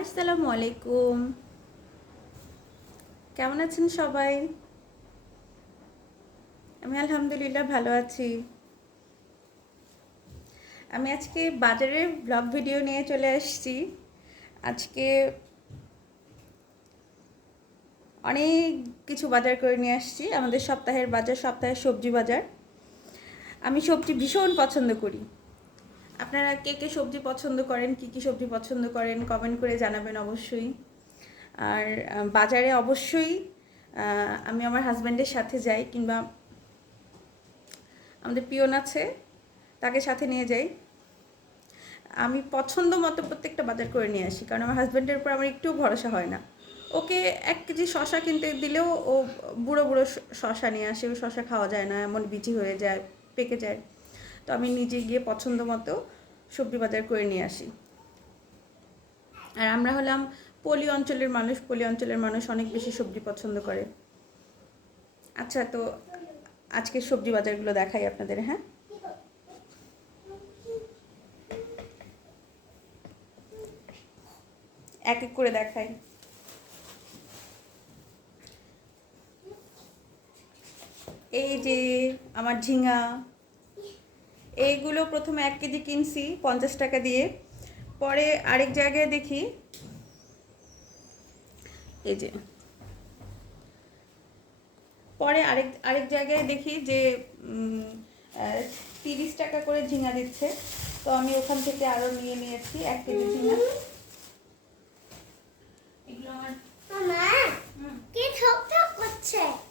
আসসালামু আলাইকুম। কেমন আছেন সবাই? আমি আলহামদুলিল্লাহ ভালো আছি। আমি আজকে বাজারের ব্লগ ভিডিও নিয়ে চলে আসছি। আজকে অনেক কিছু বাজার করে নিয়ে আসছি। আমাদের সপ্তাহের বাজার, সপ্তাহের সবজি বাজার। আমি সবজি ভীষণ পছন্দ করি। আপনারা কে কে সবজি পছন্দ করেন, কি কি সবজি পছন্দ করেন কমেন্ট করে জানাবেন অবশ্যই। আর বাজারে অবশ্যই আমি আমার হাজব্যান্ডের সাথে যাই, কিংবা আমাদের পিয়ন আছে তাকে সাথে নিয়ে যাই। আমি পছন্দ মতো প্রত্যেকটা বাজার করে নিয়ে আসি, কারণ আমার হাজব্যান্ডের উপর আমার একটু ভরসা হয় না। ওকে 1 কেজি শশা কিনতে দিলেও ও বুড়ো বুড়ো শশা নিয়ে আসে। ওই শশা খাওয়া যায় না, এমন বিচি হয়ে যায়, পেকে যায়। তো আমি নিজে গিয়ে পছন্দ মতো সবজি বাজার করে নিয়ে আসি। আর আমরা হলাম পল্লী অঞ্চলের মানুষ। পল্লী অঞ্চলের মানুষ অনেক বেশি সবজি পছন্দ করে। আচ্ছা, তো আজকে সবজি বাজারগুলো দেখাই আপনাদের। হ্যাঁ, এক এক করে দেখাই। এই যে আমার ঝিঙা, এইগুলো প্রথমে 1 কেজি কিনছি 50 টাকা দিয়ে। পরে আরেক জায়গায় দেখি, এই যে পরে আরেক আরেক জায়গায় দেখি যে 30 টাকা করে ঝিঙা দিচ্ছে। তো আমি ওখান থেকে আরও নিয়ে নিয়েছি 1 কেজি ঝিঙা। এগুলো আমার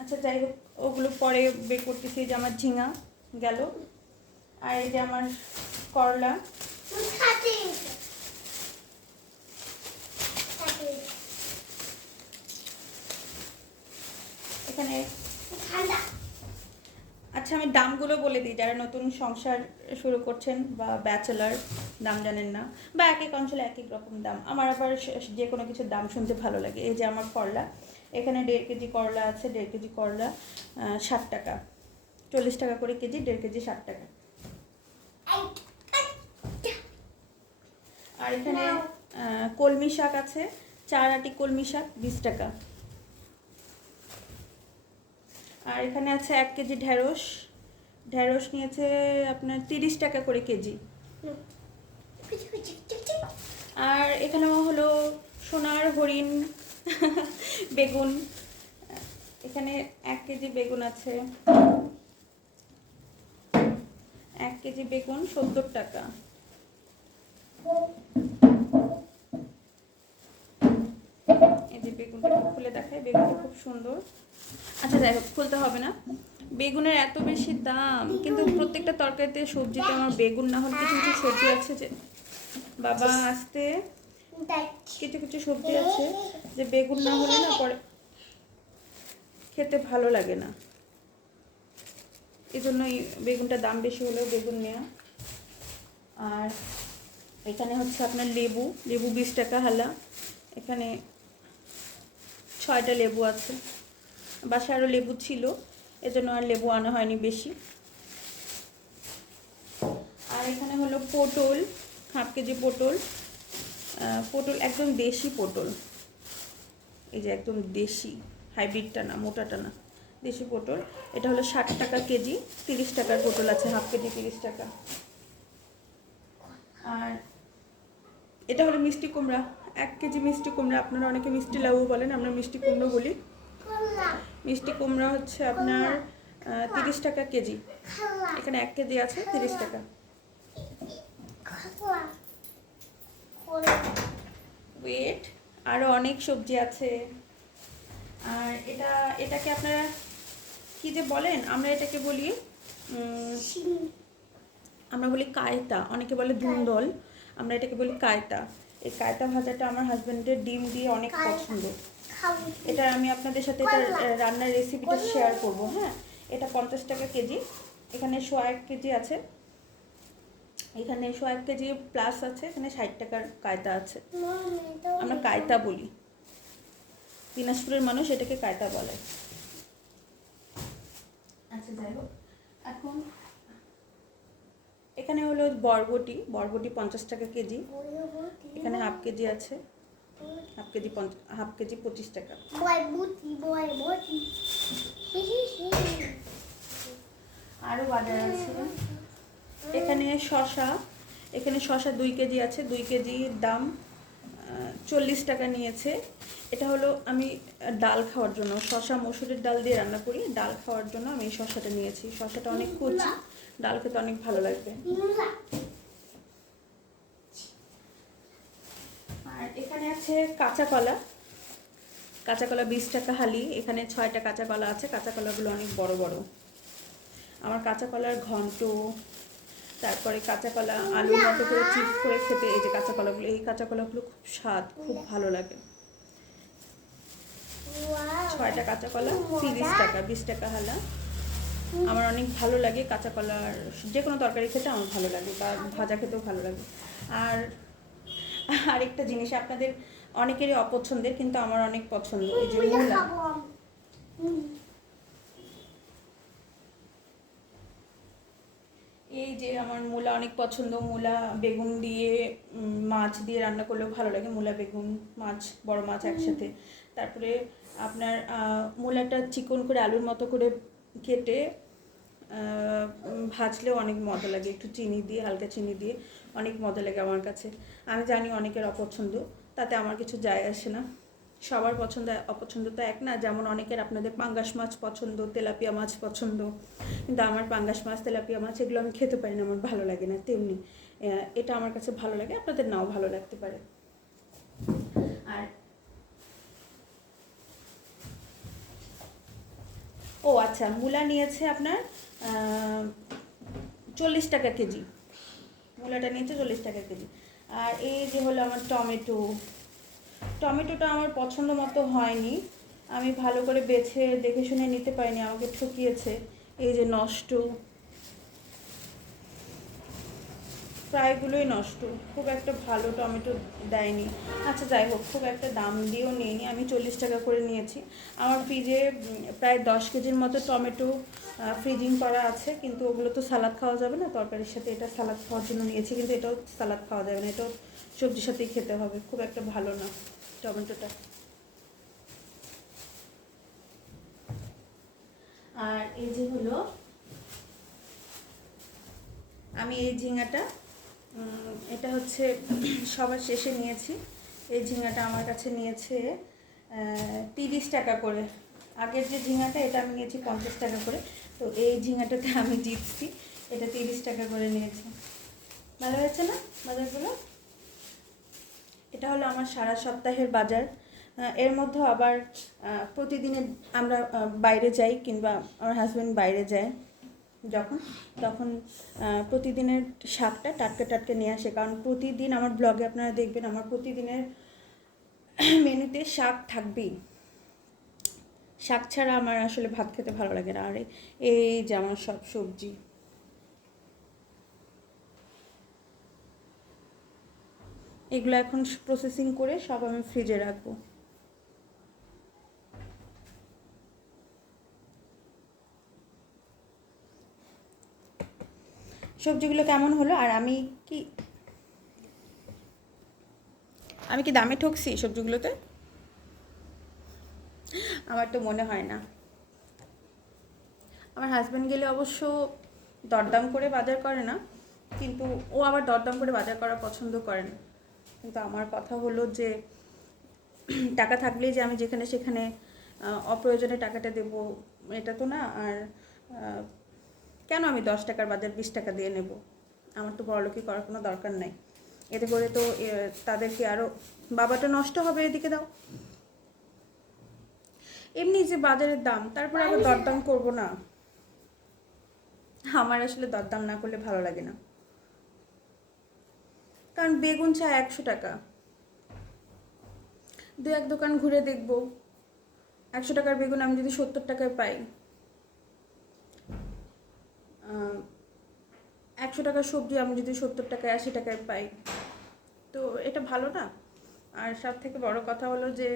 আচ্ছা, যাই হোক, ওগুলো পরে বের করতেছি। যে আমার ঝিঙা গেল, আর এই যে আমার করলা, এখানে। আচ্ছা, আমি দামগুলো বলে দিই, যারা নতুন সংসার শুরু করছেন বা ব্যাচেলার, দাম জানেন না, বা এক এক অঞ্চলে এক এক রকম দাম। আমার আবার যে কোনো কিছুর দাম শুনতে ভালো লাগে। এই যে আমার করলা, এখানে 1.5 কেজি করলা আছে। 1.5 কেজি করলা 60 টাকা, 40 টাকা করে কেজি। 1.5 কেজি 60 টাকা। আর এখানে কলমি শাক আছে, 4 আটি কলমি শাক 20 টাকা। আর এখানে আছে 1 কেজি ঢেঁড়স। ঢেঁড়স নিয়েছে আপনার 30 টাকা করে কেজি। আর এখানে হলো সোনার হরিণ বেগুন। এখানে 1 কেজি বেগুন আছে। 1 কেজি বেগুন 70 টাকা। এই যে বেগুনটা খুলে দেখায়, বেগুনটা খুব সুন্দর। আচ্ছা, যাই হোক, খুলতে হবে না। বেগুনের এত বেশি দাম, কিন্তু প্রত্যেকটা তরকারিতে সবজিতে আমার বেগুন না হলে, কিছু কিছু সবজি আছে যে, বাবা আসতে, কিছু কিছু সবজি আছে যে বেগুন না হলে না পরে খেতে ভালো লাগে না। এই জন্যই বেগুনটার দাম বেশি হলেও বেগুন নেওয়া। আর এখানে হচ্ছে আপনার লেবু। লেবু 20 টাকা হালা। এখানে 6টা লেবু আছে। বাসায় আরও লেবু ছিল, এজন্য আর লেবু আনা হয়নি বেশি। আর এখানে হলো পটল, 1/2 কেজি পটল। পটল একদম দেশি পটল, এই যে একদম দেশি, হাইব্রিডটা না, মোটাটা না, দেশি পটল। এটা হলো 60 টাকা কেজি। 30 টাকার পটল আছে, 1/2 কেজি 30 টাকা। আর এটা হলো মিষ্টি কুমড়া, 1 কেজি মিষ্টি কুমড়া। আপনারা অনেকে মিষ্টি লাউ বলেন, আমরা মিষ্টি কুমড়ো বলি। মিষ্টি কুমড়া হচ্ছে আপনার 30 টাকা কেজি। এখানে 1 কেজি আছে 30 টাকা। ওয়েট, আরও অনেক সবজি আছে। আর এটাকে আপনারা কি যে বলেন, আমরা এটাকে বলি, আমরা বলি কায়তা, অনেকে বলে ধুন্দল, আমরা এটাকে বলি কায়তা। এই কায়তা ভাজাটা আমার হাজব্যান্ডের ডিম দিয়ে অনেক পছন্দ। এটা আমি আপনাদের সাথে এটা রান্নার রেসিপিটা শেয়ার করব। হ্যাঁ, এটা 50 টাকা কেজি। এখানে 1/1 কেজি আছে। এখানে 1/1 কেজি প্লাস আছে। এখানে 60 টাকার কায়তা আছে। আমরা কায়তা বলি, দিনাজপুরের মানুষ এটাকে কায়তা বলে। আচ্ছা, যাই হোক, এখন এখানে হলো বরবটি। বরবটি 50 টাকা কেজি। এখানে 1/2 কেজি আছে। হাফ কেজি 25 টাকা। আরও বাজার আছে এখানে। শশা 2 কেজি আছে, 2 কেজির দাম 40 টাকা নিয়েছে। এটা হলো আমি ডাল খাওয়ার জন্য, শশা মসুরের ডাল দিয়ে রান্না করি, ডাল খাওয়ার জন্য আমি এই শশাটা নিয়েছি। শশাটা অনেক কুচি, ডাল খেতে অনেক ভালো লাগবে। আর এখানে আছে কাঁচা কলা 20 টাকা হালি। এখানে 6টা কাঁচা কলা আছে। কাঁচা কলাগুলো অনেক বড় বড়। আমার কাঁচা কলার ঘন্ট, তারপরে কাঁচা কলা আলুর মতো করে চিপস করে খেতে, এই যে কাঁচা কলাগুলো, এই কাঁচা কলাগুলো খুব স্বাদ, খুব ভালো লাগে। 6টা কাঁচা কলা 30 টাকা, 20 টাকা হালা। আমার অনেক ভালো লাগে কাঁচা কলার যে কোনো তরকারি খেতে আমার ভালো লাগে, বা ভাজা খেতেও ভালো লাগে। আর আরেকটা জিনিস আপনাদের অনেকেরই অপছন্দের, কিন্তু আমার অনেক পছন্দ, এই যে মূলা। এই যে আমার মূলা অনেক পছন্দ। মূলা বেগুন দিয়ে মাছ দিয়ে রান্না করলেও ভালো লাগে। মূলা বেগুন মাছ, বড় মাছ একসাথে। তারপরে আপনার মূলাটা চিকন করে আলুর মতো করে কেটে ভাজলেও অনেক মজা লাগে, একটু চিনি দিয়ে, হালকা চিনি দিয়ে অনেক মজা লাগে আমার কাছে। আমি জানি অনেকের অপছন্দ, তাতে আমার কিছু যায় আসে না। সবার পছন্দ অপছন্দ তো এক না। যেমন অনেকের আপনাদের পাঙ্গাস মাছ পছন্দ, তেলাপিয়া মাছ পছন্দ, কিন্তু আমার পাঙ্গাস মাছ, তেলাপিয়া মাছ এগুলো আমি খেতে পারি না, আমার ভালো লাগে না। তেমনি এটা আমার কাছে ভালো লাগে, আপনাদের নাও ভালো লাগতে পারে। আর ও আচ্ছা, মূলা নিয়েছে আপনার 40 টাকা কেজি। মূলাটা নিয়েছে 40 টাকা কেজি। আর এই যে হলো আমার টমেটোটা আমার পছন্দ মতো হয়নি। আমি ভালো করে বেছে দেখে শুনে নিতে পারিনি, আমাকে ঠকিয়েছে। এই যে নষ্ট, প্রায়গুলোই নষ্ট, খুব একটা ভালো টমেটো দেয়নি। আচ্ছা যাই হোক, খুব একটা দাম দিয়েও নিইনি, আমি 40 টাকা করে নিয়েছি। আমার ফ্রিজে প্রায় 10 কেজির মতো টমেটো ফ্রিজিং করা আছে, কিন্তু ওগুলো তো সালাদ খাওয়া যাবে না তরকারির সাথে। এটা সালাদ খাওয়ার জন্য নিয়েছি, কিন্তু এটাও সালাদ খাওয়া যাবে না, এটাও সবজির সাথেই খেতে হবে। খুব একটা ভালো না টমেটোটা। আর এই যে হলো আমি এই ঝিঙাটা, এটা হচ্ছে সবার শেষে নিয়েছি। এই ঝিঙাটা আমার কাছে নিয়েছে 30 টাকা করে। আগের যে ঝিঙাটা, এটা আমি নিয়েছি 50 টাকা করে। তো এই ঝিঙাটাতে আমি জিতছি, এটা 30 টাকা করে নিয়েছি। ভালো হয়েছে না বাজারগুলো? এটা হলো আমার সারা সপ্তাহের বাজার। এর মধ্যে আবার প্রতিদিনের আমরা বাইরে যাই, কিংবা আমার হাজব্যান্ড বাইরে যায় তখন প্রতিদিনের শাকটা টাটকা টাটকা নিয়ে আসে। কারণ প্রতিদিন আমার ব্লগে আপনারা দেখবেন আমার প্রতিদিনের মেনুতে শাক থাকবেই। শাক ছাড়া আমার আসলে ভাত খেতে ভালো লাগে না। আর এই যে আমার সব সবজি, এগুলো এখন প্রসেসিং করে সব আমি ফ্রিজে রাখবো। সবজিগুলো কেমন হলো? আর আমি কি দামে ঠকছি সবজিগুলোতে? আমার তো মনে হয় না। আমার হাজব্যান্ড গেলে অবশ্য দরদাম করে বাজার করে না, কিন্তু ও আবার দরদাম করে বাজার করা পছন্দ করে না। কিন্তু আমার কথা হলো যে টাকা থাকলেই যে আমি যেখানে সেখানে অপ্রয়োজনে টাকাটা দেবো, এটা তো না। আর কেন আমি 10 টাকার বাজার 20 টাকা দিয়ে নেব? আমার তো বড়লোকি করার কোনো দরকার নাই। এতে করে তো তাদেরকে আরও, বাবাটা নষ্ট হবে, এদিকে দাও। এমনি যে বাজারের দাম, তারপরে আবার দরদাম করব না। আমার আসলে দরদাম না করলে ভালো লাগে না। কারণ বেগুন চা 100 টাকা, 2-1 দোকান ঘুরে দেখবো 100 টাকার বেগুন আমি যদি 70 টাকায় পাই, 100 টাকার সবজি আমি যদি 70 টাকায় 80 টাকায় পাই, তো এটা ভালো না। আর সব থেকে বড় কথা হলো যে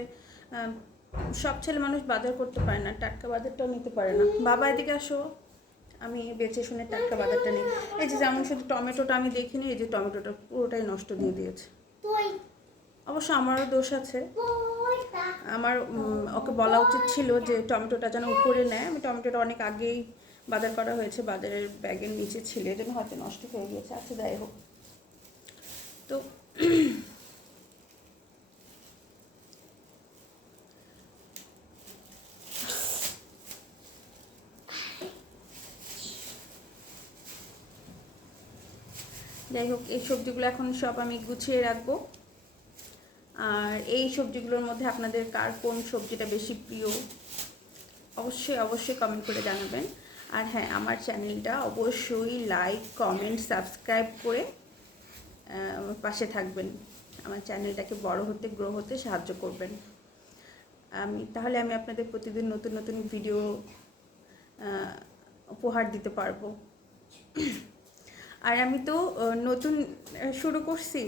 সব ছেলে মানুষ বাজার করতে পারে না, টাটকা বাজারটাও নিতে পারে না। বাবা এদিকে আসো, আমি বেছে শুনে টাটকা বাজারটা নিই। এই যে যেমন শুধু টমেটোটা আমি দেখিনি, এই যে টমেটোটা পুরোটাই নষ্ট দিয়ে দিয়েছে। অবশ্য আমারও দোষ আছে, আমার ওকে বলা উচিত ছিল যে টমেটোটা যেন উপরে নেয়। আমি টমেটোটা অনেক আগেই বাজার করা হয়েছে, বাজারের ব্যাগের নিচে ছিল, এই জন্য হয়তো নষ্ট হয়ে গিয়েছে। আচ্ছা যাই হোক, তো যাই হোক, এই সবজিগুলো এখন সব আমি গুছিয়ে রাখবো। আর এই সবজিগুলোর মধ্যে আপনাদের কার কোন সবজিটা বেশি প্রিয় অবশ্যই অবশ্যই কমেন্ট করে জানাবেন। আর হ্যাঁ, আমার চ্যানেলটা অবশ্যই লাইক, কমেন্ট, সাবস্ক্রাইব করে পাশে থাকবেন। আমার চ্যানেলটাকে বড় হতে, গ্রো হতে সাহায্য করবেন। তাহলে আমি আপনাদের প্রতিদিন নতুন নতুন ভিডিও উপহার দিতে পারবো। আর আমি তো নতুন শুরু করছি,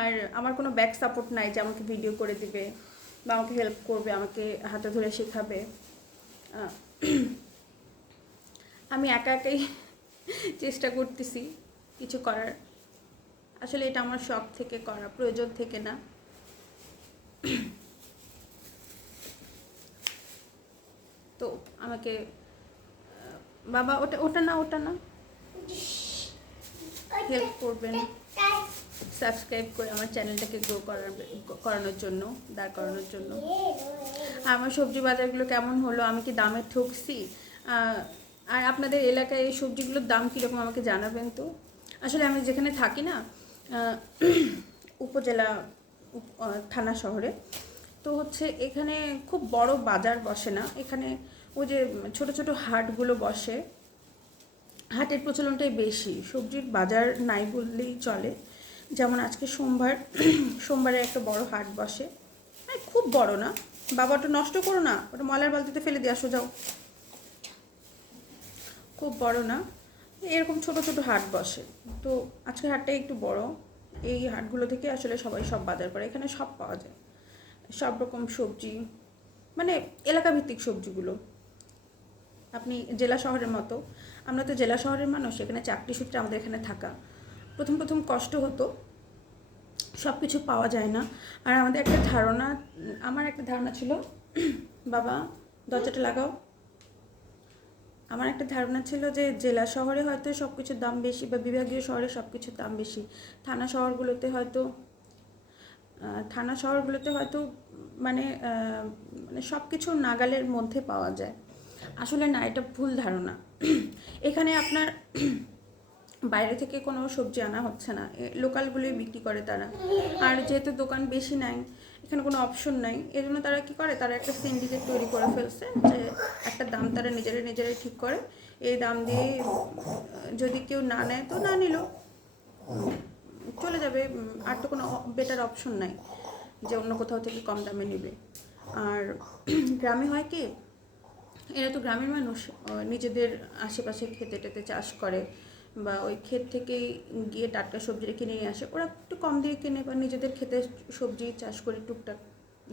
আর আমার কোনো ব্যাক সাপোর্ট নাই যে আমাকে ভিডিও করে দিবে বা আমাকে হেল্প করবে, আমাকে হাতে ধরে শেখাবে। আমি একা একাই চেষ্টা করতেছি কিছু করার। আসলে এটা আমার শখ থেকে করা, প্রয়োজন থেকে না। তো আমাকে বাবা ওটা ওটা না ওটা না হেল্প করবেন সাবস্ক্রাইব করে আমার চ্যানেলটাকে গ্রো করানোর জন্য, দাঁড় করানোর জন্য। আমার সবজি বাজারগুলো কেমন হলো, আমি কি দামে ঠকছি, আর আপনাদের এলাকায় এই সবজিগুলোর দাম কীরকম আমাকে জানাবেন তো। আসলে আমি যেখানে থাকি না, উপজেলা থানা শহরে, তো হচ্ছে এখানে খুব বড় বাজার বসে না। এখানে ওই যে ছোট ছোট হাটগুলো বসে, হাটের প্রচলনটাই বেশি, সবজির বাজার নাই বললেই চলে। যেমন আজকে সোমবারে একটা বড় হাট বসে, খুব বড় না। বাবা ওটা নষ্ট করো না, ওটা ময়লার বালতিতে ফেলে দিয়ে আসো যাও। খুব বড় না, এরকম ছোট ছোট হাট বসে। তো আজকে হাটটা একটু বড়। এই হাটগুলো থেকে আসলে সবাই সব বাজার করে, এখানে সব পাওয়া যায়, সব রকম সবজি, মানে এলাকাভিত্তিক সবজিগুলো। আপনি জেলা শহরের মতো, আমরা তো জেলা শহরের মানুষ, এখানে চাকরি সূত্রে আমাদের এখানে থাকা, প্রথম প্রথম কষ্ট হতো, সব কিছু পাওয়া যায় না। আর আমার একটা ধারণা ছিল, বাবা দরজাটা লাগাও, আমার একটা ধারণা ছিল যে জেলা শহরে হয়তো সব কিছুর দাম বেশি, বা বিভাগীয় শহরে সব কিছুর দাম বেশি, থানা শহরগুলোতে হয়তো মানে সব কিছু নাগালের মধ্যে পাওয়া যায়। আসলে না, এটা ভুল ধারণা। এখানে আপনার বাইরে থেকে কোনো সবজি আনা হচ্ছে না, লোকালগুলোই বিক্রি করে তারা। আর যেহেতু দোকান বেশি নাই, এখানে কোনো অপশন নাই, এই জন্য তারা কী করে, তারা একটা সিন্ডিকেট তৈরি করে ফেলছে যে একটা দাম তারা নিজেরাই ঠিক করে, এই দাম দিয়ে যদি কেউ না নেয় তো না নিল, চলে যাবে। আর তো কোনো বেটার অপশন নাই যে অন্য কোথাও থেকে কম দামে নেবে। আর গ্রামে হয় কি, এরা তো গ্রামের মানুষ, নিজেদের আশেপাশে খেতে টেতে চাষ করে, বা ওই ক্ষেত থেকেই গিয়ে টাটকা সবজিটা কিনে নিয়ে আসে, ওরা একটু কম দিয়ে কিনে, বা নিজেদের খেতে সবজি চাষ করে টুকটাক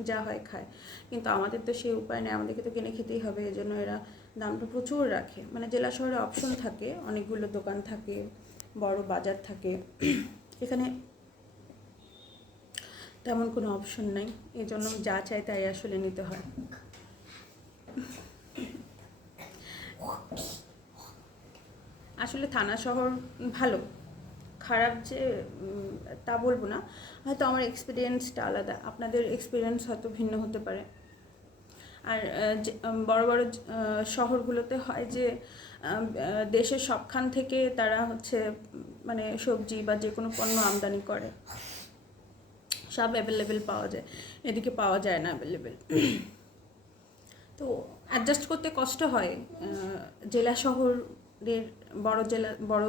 যা হয় খায়। কিন্তু আমাদের তো সেই উপায় নেই, আমাদেরকে তো কিনে খেতেই হবে, এই জন্য এরা দামটা প্রচুর রাখে। মানে জেলা শহরে অপশন থাকে, অনেকগুলো দোকান থাকে, বড় বাজার থাকে, এখানে তেমন কোনো অপশন নাই, এই জন্য যা চাই তাই আসলে নিতে হয়। আসলে থানা শহর ভালো, খারাপ যে তা বলবো না, হয়তো আমার এক্সপিরিয়েন্সটা আলাদা, আপনাদের এক্সপিরিয়েন্স হয়তো ভিন্ন হতে পারে। আর বড় বড় শহরগুলোতে হয় যে দেশের সবখান থেকে তারা হচ্ছে মানে সবজি বা যে কোনো পণ্য আমদানি করে, সব অ্যাভেলেবেল পাওয়া যায়, এদিকে পাওয়া যায় না অ্যাভেলেবেল। তো অ্যাডজাস্ট করতে কষ্ট হয়। জেলা শহরের বড়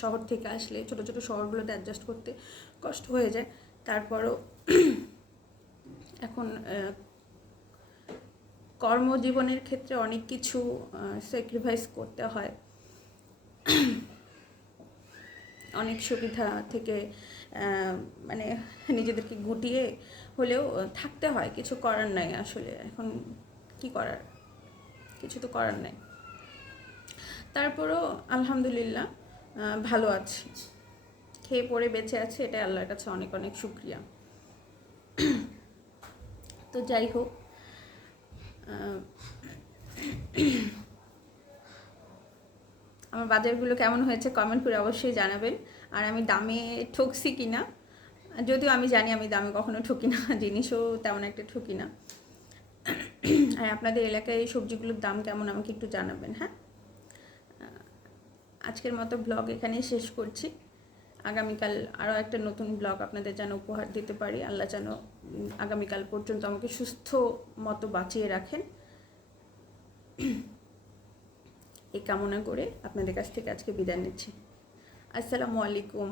শহর থেকে আসলে ছোট ছোট শহরগুলোতে অ্যাডজাস্ট করতে কষ্ট হয়ে যায়। তারপরও এখন কর্মজীবনের ক্ষেত্রে অনেক কিছু স্যাক্রিফাইস করতে হয়, অনেক সুবিধা থেকে মানে নিজেদেরকে গুটিয়ে হলেও থাকতে হয়, কিছু করার নাই। আসলে এখন কি করার, কিছু তো করার নাই। তারপরও আলহামদুলিল্লাহ ভালো আছি। খেয়ে পরে বেঁচে আছে, এটা আল্লাহর কাছে অনেক অনেক শুক্রিয়া। তো যাই হোক, আমার বাজারগুলো কেমন হয়েছে কমেন্ট করে অবশ্যই জানাবেন। আর আমি দামে ঠকছি কিনা, যদিও আমি জানি আমি দামে কখনো ঠকি না, জিনিসও তেমন একটা ঠকি না। আর আপনাদের এলাকায় এই সবজিগুলোর দাম কেমন আমাকে একটু জানাবেন। হ্যাঁ, আজকের মতো ব্লগ এখানেই শেষ করছি। আগামীকাল আরও একটা নতুন ব্লগ আপনাদের যেন উপহার দিতে পারি। আল্লাহ যেন আগামীকাল পর্যন্ত আমাকে সুস্থ মতো বাঁচিয়ে রাখেন, এই কামনা করে আপনাদের কাছ থেকে আজকে বিদায় নিচ্ছি। আসসালামু আলাইকুম।